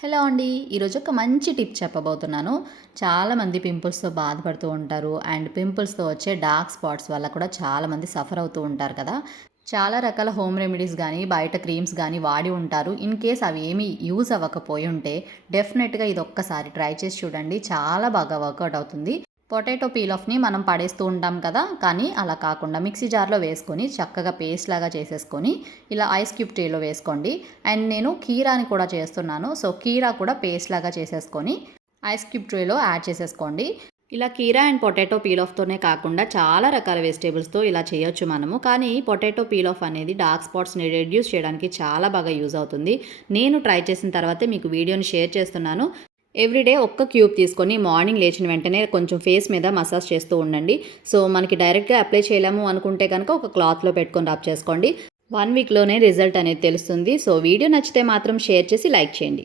Hello అండి. ఈరోజు ఒక మంచి టిప్ చెప్పబోతున్నాను. చాలామంది పింపుల్స్‌తో బాధపడుతూ ఉంటారు. అండ్ పింపుల్స్‌తో వచ్చే డార్క్ స్పాట్స్ వల్ల కూడా చాలామంది సఫర్ అవుతూ ఉంటారు కదా! చాలా రకాల హోమ్ రెమెడీస్ గానీ, బయట క్రీమ్స్ గానీ వాడి ఉంటారు. ఇన్ కేస్ అవి ఏమీ యూజ్ అవ్వకపోయుంటే డెఫినెట్‌గా ఇదొక్కసారి ట్రై చేసి చూడండి. చాలా బాగా వర్కౌట్ అవుతుంది. పొటాటో పీల్ ఆఫ్‌ని మనం పడేస్తూ ఉంటాం కదా! కానీ అలా కాకుండా మిక్సీ జార్‌లో వేసుకొని చక్కగా పేస్ట్ లాగా చేసేసుకొని ఇలా ఐస్ క్యూబ్ ట్రేలో వేసుకోండి. అండ్ నేను కీరాని కూడా చేస్తున్నాను. సో, కీరా కూడా పేస్ట్ లాగా చేసేసుకొని ఐస్ క్యూబ్ ట్రేలో యాడ్ చేసేసుకోండి. ఇలా కీరా అండ్ పొటాటో పీల్ ఆఫ్‌తోనే కాకుండా చాలా రకాల వెజిటబుల్స్‌తో ఇలా చేయొచ్చు మనము. కానీ పొటాటో పీల్ ఆఫ్ అనేది డార్క్ స్పాట్స్‌ని రెడ్యూస్ చేయడానికి చాలా బాగా యూజ్ అవుతుంది. నేను ట్రై చేసిన తర్వాతే మీకు వీడియోని షేర్ చేస్తున్నాను. ఎవ్రీడే ఒక్క క్యూబ్ తీసుకొని మార్నింగ్ లేచిన వెంటనే కొంచెం ఫేస్ మీద మసాజ్ చేస్తూ ఉండండి. సో, మనకి డైరెక్ట్‌గా అప్లై చేయలేము అనుకుంటే కనుక ఒక క్లాత్‌లో పెట్టుకొని రబ్ చేసుకోండి. 1 వీక్‌లోనే రిజల్ట్ అనేది తెలుస్తుంది. సో, వీడియో నచ్చితే మాత్రం షేర్ చేసి లైక్ చేయండి.